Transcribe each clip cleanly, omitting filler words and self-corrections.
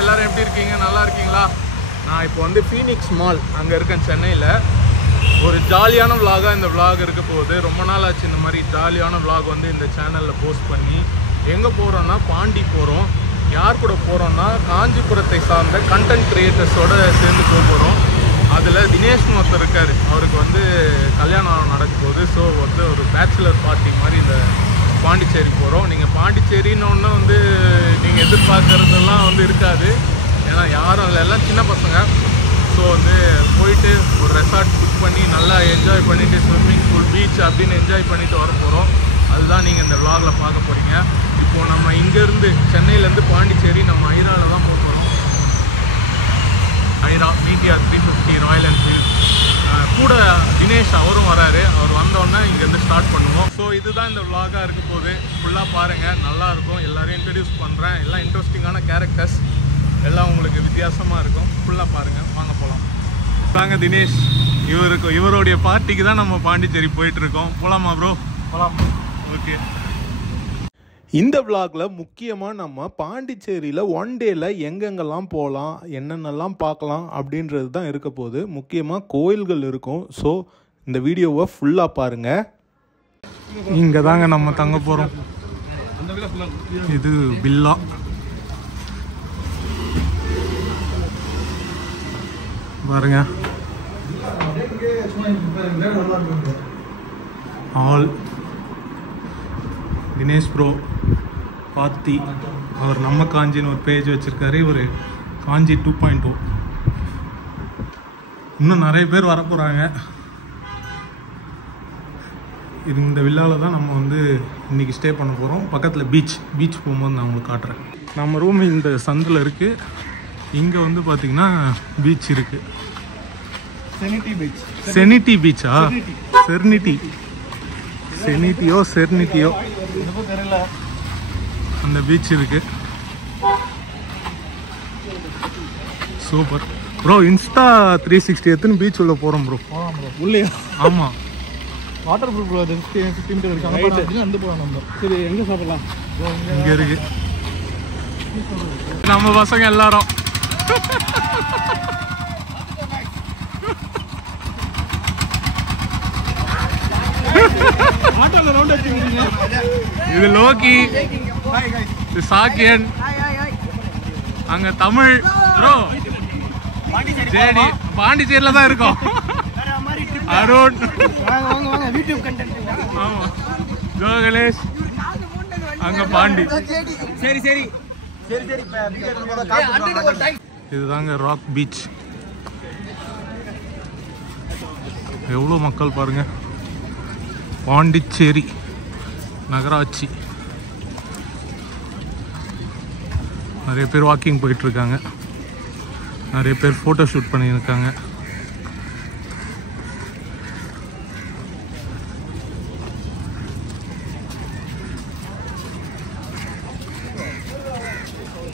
எல்லாரும் எப்படி இருக்கீங்க? நல்லா இருக்கீங்களா? நான் இப்போ வந்து ஃபீனிக்ஸ் மால் அங்கே இருக்கேன் சென்னையில். ஒரு ஜாலியான விலாகாக இந்த விலாக் இருக்க போகுது. ரொம்ப நாள் ஆச்சு இந்த மாதிரி ஜாலியான விலாக் வந்து இந்த சேனலில் போஸ்ட் பண்ணி. எங்கே போகிறோன்னா பாண்டி போகிறோம். யார் கூட போகிறோன்னா காஞ்சிபுரத்தை சார்ந்த கண்டென்ட் க்ரியேட்டர்ஸோடு சேர்ந்து போகிறோம். அதில் தினேஷ்னு ஒருத்தர் இருக்கார். அவருக்கு வந்து கல்யாணம் நடக்க போகுது. ஸோ வந்து ஒரு பேச்சுலர் பார்ட்டி மாதிரி இந்த பாண்டிச்சேரி போகிறோம். நீங்கள் பாண்டிச்சேரின்னு வந்து நீங்கள் எதிர்பார்க்குறதெல்லாம் வந்து இருக்காது. ஏன்னா யாரும் அதில் எல்லாம் சின்ன பசங்க. ஸோ வந்து போயிட்டு ஒரு ரெசார்ட் புக் பண்ணி நல்லா என்ஜாய் பண்ணிவிட்டு ஸ்விம்மிங் பூல் பீச் அப்படின்னு என்ஜாய் பண்ணிவிட்டு வர போகிறோம். அதுதான் நீங்கள் இந்த விலாகில் பார்க்க போகிறீங்க. இப்போது நம்ம இங்கேருந்து சென்னையிலேருந்து பாண்டிச்சேரி நம்ம ஐராவில் தான் போக போகிறோம். Airaa மீடிஆர் 350 Royal Enfield. கூட தினேஷ் அவரும் வராரு. அவர் வந்தோடனே இங்கேருந்து ஸ்டார்ட் பண்ணுவோம். ஸோ இதுதான் இந்த விலாகாக இருக்க போகுது. ஃபுல்லாக பாருங்கள், நல்லாயிருக்கும். எல்லோரையும் இன்ட்ரடியூஸ் பண்ணுறேன். எல்லாம் இன்ட்ரெஸ்டிங்கான கேரக்டர்ஸ், எல்லாம் உங்களுக்கு வித்தியாசமாக இருக்கும். ஃபுல்லாக பாருங்கள், வாங்க போகலாம். வாங்க தினேஷ், இவருடைய பார்ட்டிக்கு தான் நம்ம பாண்டிச்சேரி போயிட்டுருக்கோம். போகலாமா ப்ரோ? போகலாம். ஓகே. இந்த விலாகில் முக்கியமாக நம்ம பாண்டிச்சேரியில் ஒன் டேயில் எங்கெங்கெல்லாம் போகலாம், என்னென்னலாம் பார்க்கலாம் அப்படின்றது தான் இருக்க போகுது. முக்கியமாக கோயில்கள் இருக்கும். ஸோ இந்த வீடியோவை ஃபுல்லாக பாருங்கள். இங்கே தாங்க நம்ம தங்க போகிறோம். இது பில்லா. பாருங்க, ஆல் தினேஷ் ப்ரோ பார்த்தி. அவர் நம்ம காஞ்சின்னு ஒரு பேஜ் வச்சுருக்காரு. இவர் காஞ்சி 2.0. இன்னும் நிறைய பேர் வர போகிறாங்க. இந்த வில்லாவில் தான் நம்ம வந்து இன்றைக்கி ஸ்டே பண்ண போகிறோம். பக்கத்தில் பீச் போகும்போது நான் உங்களுக்கு காட்டுறேன். நம்ம ரூம் இந்த சந்தில் இருக்குது. இங்கே வந்து பார்த்திங்கன்னா பீச் இருக்குது. செனிட்டி பீச்சா? செர்னிட்டியோ அந்த பீச் இருக்கு. Super bro. இன்ஸ்டா 360 எத்தனை பீச் உள்ள போகிறோம் ப்ரோ? உள்ளே? ஆமாம். வாட்டர் ப்ரூஃப் 15 மீட்டர் இருக்காங்க. வந்து போகலாம் நம்ம. சரி, எங்கே சாப்பிடலாம்? இங்கே இருக்கு நம்ம பசங்க எல்லாரும். இது லோக்கி, இது சாக்கியன், அங்க தமிழ் ப்ரோ. ஜேடி பாண்டிச்சேரியில தான் இருக்கோம். அருண், ஆமா, ஜோகலேஷ், அங்க பாண்டி. சரி. இதுதாங்க ராக் பீச். எவ்வளோ மக்கள் பாருங்க. பாண்டிச்சேரி நகராட்சி. நிறைய பேர் வாக்கிங் போயிட்டுருக்காங்க. நிறைய பேர் ஃபோட்டோ ஷூட் பண்ணியிருக்காங்க.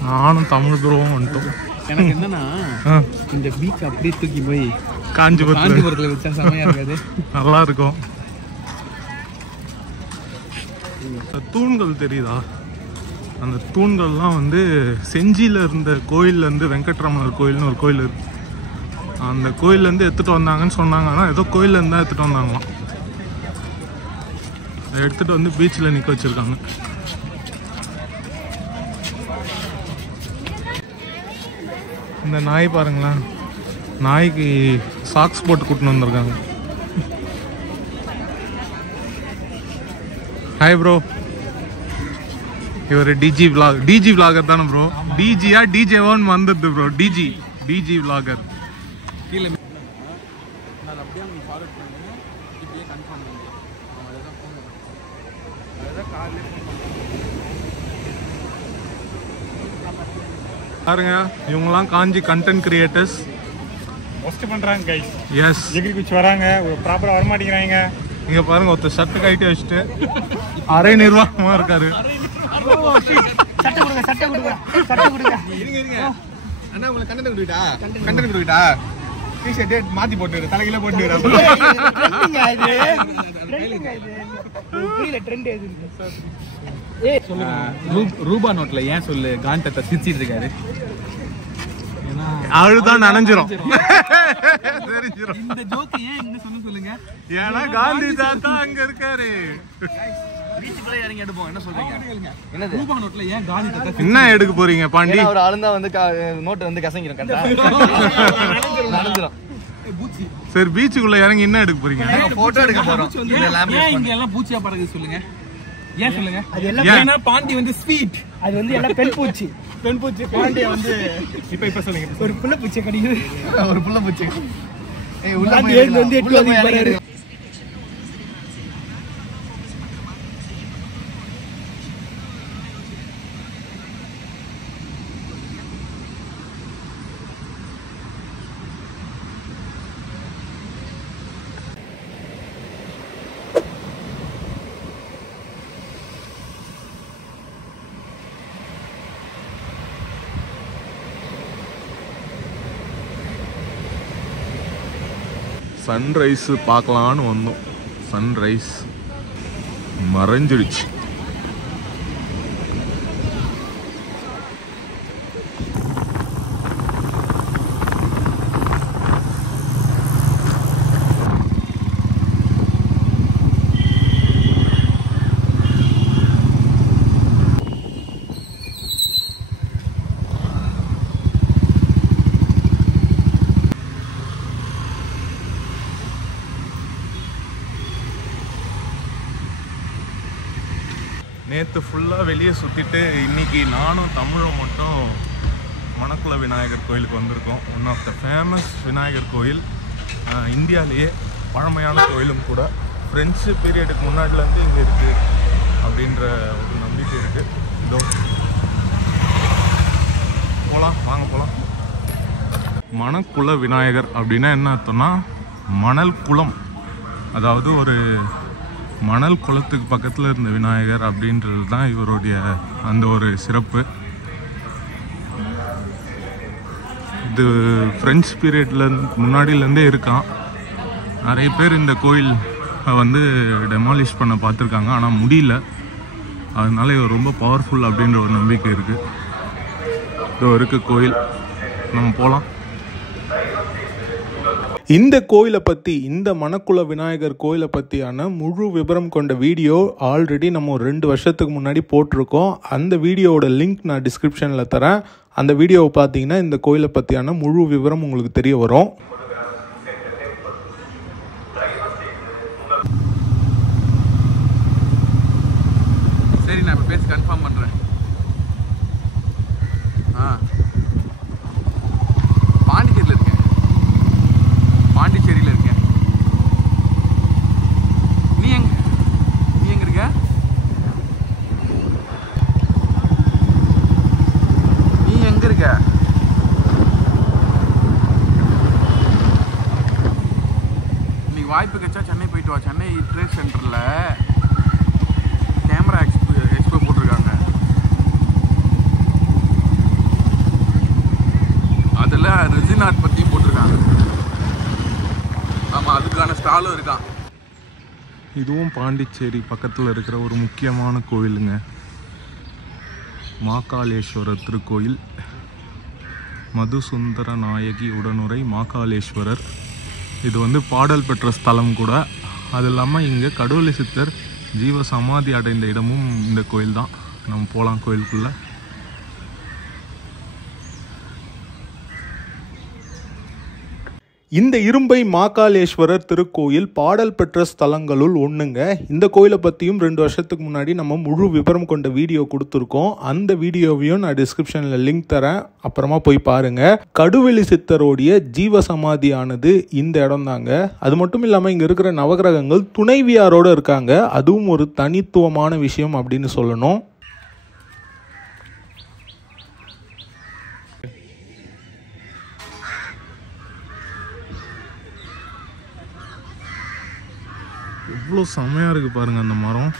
நானும் தமிழ் ப்ரோவும் வந்துட்டோம். எனக்கு என்னன்னா, இந்த பீச் அப்படியே தூக்கி போய் காஞ்சிபுரத்தில் வச்சா செமையா இருக்காது? நல்லா இருக்கும். தூண்கள் தெரியுதா? அந்த தூண்கள்லாம் வந்து செஞ்சியில் இருந்த கோயிலேருந்து வெங்கட்ரமணர் கோயில்னு ஒரு கோயில் இருக்கு. அந்த கோயிலேருந்து எடுத்துகிட்டு வந்தாங்கன்னு சொன்னாங்க. ஆனால் ஏதோ கோயிலேருந்து தான் எடுத்துகிட்டு வந்தாங்களாம். அதை எடுத்துகிட்டு வந்து பீச்சில் நிற்க வச்சுருக்காங்க. இந்த நாய் பாருங்களேன். நாய்க்கு சாக்ஸ் போட்டு கூட்டின்னு வந்திருக்காங்க. Hi bro. இவர் டிஜி விளாகர் தானே ப்ரோ? டிஜியா டிஜேவான்னு வந்தது ப்ரோ. டிஜி விளாகர். கீழே பாருங்க, இவங்கலாம் காஞ்சி கண்டென்ட் கிரியேட்டர்ஸ். போஸ்ட் பண்றாங்க கைஸ். எஸ், எகிரி குச்சி வராங்க, ப்ராப்பரா வர மாட்டேங்கிறாங்க. இங்க பாருங்க, ஒருத்தர் ஷர்ட் கைட்டி வச்சுட்டு அரை நிர்வாகமா இருக்காரு. சட்டை கொடுங்க. இருங்க அண்ணா, உங்களுக்கு கண்டென்ட் கொடுக்கிட்டா டிஷர்ட் மாத்தி போட்டு தலையில போட்டு ரூபா நோட்ல ஏன் சொல்லு காந்தத்தை சிரிச்சிட்டு இருக்காரு? அழுதான் நனைஞ்சிரும். இந்த ஜோக் ஏன் என்ன சொன்ன சொல்லுங்க. ஏன்னா காந்தி தாத்தா அங்க இருக்காரு. ரூபா நோட்ல ஏன் காந்தி தாத்தா என்ன எடுக்க போறீங்க பாண்டி? ஒரு ஆளுந்தா வந்து நோட்டு வந்து கசங்கிரும் கண்டா நடந்துரும். சரி, பீச்சுக்குள்ள இறங்கி என்ன எடுக்க போறீங்க? போட்டோ எடுக்க போறோம். ஏன் இங்க எல்லாம் பூச்சியா பறக்குது சொல்லுங்க. ஏன் சொல்லுங்க. அது எல்லாம் ஏன்னா பாண்டி வந்து ஸ்வீட். அது வந்து எல்லாம் பெண் பூச்சி. பாண்டிய வந்து இப்ப சொல்லுங்க. ஒரு புள்ள பூச்சி கடிக்குது. ஒரு புள்ள பூச்சி. உள்ள வந்து 8 வந்து போறாரு. சன்ரைஸ் பார்க்கலான்னு வந்தோம். சன்ரைஸ் மறைஞ்சிடுச்சு. நேற்று ஃபுல்லாக வெளியே சுற்றிட்டு இன்றைக்கி நானும் தமிழும் மட்டும் மணக்குள விநாயகர் கோயிலுக்கு வந்திருக்கோம். One of the famous Vinayagar கோயில், இந்தியாவிலேயே பழமையான கோயிலும் கூட. ஃப்ரெஞ்சு பீரியடுக்கு முன்னாடிலேருந்து இங்கே இருக்குது அப்படின்ற ஒரு நம்பிக்கை இருக்குது. இதோ போகலாம், வாங்க போகலாம். மணக்குள விநாயகர் அப்படின்னா என்ன அர்த்தம்னா மணல் குளம், அதாவது ஒரு மணல் குளத்துக்கு பக்கத்தில் இருந்த விநாயகர் அப்படின்றது தான் இவருடைய அந்த ஒரு சிறப்பு. இது ஃப்ரெஞ்ச் பீரியட்ல முன்னாடியிலேருந்தே இருக்கான். நிறைய பேர் இந்த கோயில் வந்து டெமாலிஷ் பண்ண பார்த்துருக்காங்க, ஆனால் முடியல. அதனால இவர் ரொம்ப பவர்ஃபுல் அப்படின்ற ஒரு நம்பிக்கை இருக்குது. இது இருக்குது கோயில், நம்ம போகலாம். இந்த கோயிலை பற்றி, இந்த மணக்குள விநாயகர் கோயிலை பற்றியான முழு விவரம் கொண்ட வீடியோ ஆல்ரெடி நம்ம ஒரு 2 வருஷத்துக்கு முன்னாடி போட்டிருக்கோம். அந்த வீடியோவோட லிங்க் நான் டிஸ்கிரிப்ஷனில் தரேன். அந்த வீடியோவை பார்த்தீங்கன்னா இந்த கோயிலை பற்றியான முழு விவரம் உங்களுக்கு தெரிய வரும். சரி, நான் இப்போ பேசி கன்ஃபார்ம் பண்ணுறேன். பாண்டிச்சேரியில் இருக்கேன். பாண்டிச்சேரியில் இருக்கேன். நீ எங்க இருக்க? நீ எங்க இருக்க? இன்னைக்கு வாய்ப்பு கிடைச்சா சென்னை போயிட்டு வா. சென்னை ட்ரேட் சென்டரில் கேமரா எக்ஸ்போ போட்டிருக்காங்க. அதில் ரெசின் ஆர்ட் பற்றி போட்டிருக்காங்க. ஆமாம், அதுக்கான ஸ்டாலும் இருக்கான். இதுவும் பாண்டிச்சேரி பக்கத்தில் இருக்கிற ஒரு முக்கியமான கோயிலுங்க. மாகாளேஸ்வரர் திருக்கோயில். மதுசுந்தர நாயகி உடனுரை மாகாளேஸ்வரர். இது வந்து பாடல் பெற்ற ஸ்தலம் கூட. அது இல்லாமல் இங்கே கடவுளை சித்தர் ஜீவ சமாதி அடைந்த இடமும் இந்த கோயில் தான். நம்ம போகலாம் கோயிலுக்குள்ளே. இந்த இரும்பை மாகாளேஸ்வரர் திருக்கோயில் பாடல் பெற்ற ஸ்தலங்களுள் ஒன்றுங்க. இந்த கோயிலை பற்றியும் 2 வருஷத்துக்கு முன்னாடி நம்ம முழு விவரம் கொண்ட வீடியோ கொடுத்துருக்கோம். அந்த வீடியோவையும் நான் டிஸ்கிரிப்ஷனில் லிங்க் தரேன், அப்புறமா போய் பாருங்கள். கடுவெளி சித்தரோடைய ஜீவ சமாதியானது இந்த இடம் தாங்க. அது மட்டும் இல்லாமல் இங்கே இருக்கிற நவகிரகங்கள் துணைவியாரோடு இருக்காங்க. அதுவும் ஒரு தனித்துவமான விஷயம் அப்படின்னு சொல்லணும். எவ்வளோ செம்மையாக இருக்குது பாருங்கள். அந்த மரம்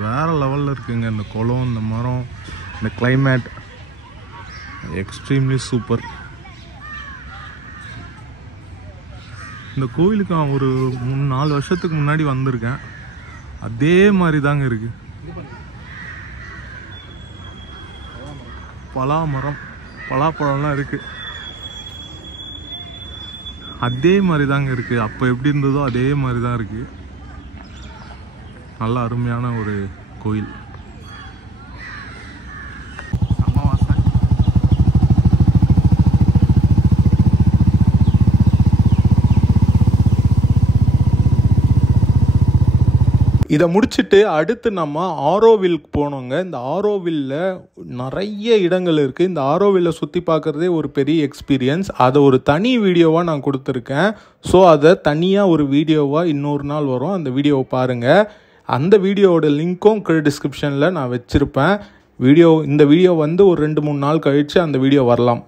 வேறு லெவலில் இருக்குங்க. இந்த குளம், இந்த மரம், இந்த கிளைமேட் எக்ஸ்ட்ரீம்லி சூப்பர். இந்த கோயிலுக்கு நான் ஒரு 3-4 வருஷத்துக்கு முன்னாடி வந்திருக்கேன். அதே மாதிரி தாங்க இருக்குது. பலா மரம், பலாப்பழம்லாம் இருக்குது. அதே மாதிரி தாங்க இருக்குது. அப்போ எப்படி இருந்ததோ அதே மாதிரி தான் இருக்குது. நல்ல அருமையான ஒரு கோயில். இதை முடிச்சுட்டு அடுத்து நம்ம ஆரோவில்க்கு போனோங்க. இந்த ஆரோவில்ல நிறைய இடங்கள் இருக்குது. இந்த ஆரோவில்லை சுற்றி பார்க்குறதே ஒரு பெரிய எக்ஸ்பீரியன்ஸ். அதை ஒரு தனி வீடியோவாக நான் கொடுத்துருக்கேன். ஸோ அதை தனியாக ஒரு வீடியோவாக இன்னொரு நாள் வரும், அந்த வீடியோவை பாருங்கள். அந்த வீடியோவோட லிங்க்கும் டிஸ்கிரிப்ஷனில் நான் வச்சுருப்பேன். இந்த வீடியோ வந்து ஒரு 2-3 நாள் கழித்து அந்த வீடியோ வரலாம்.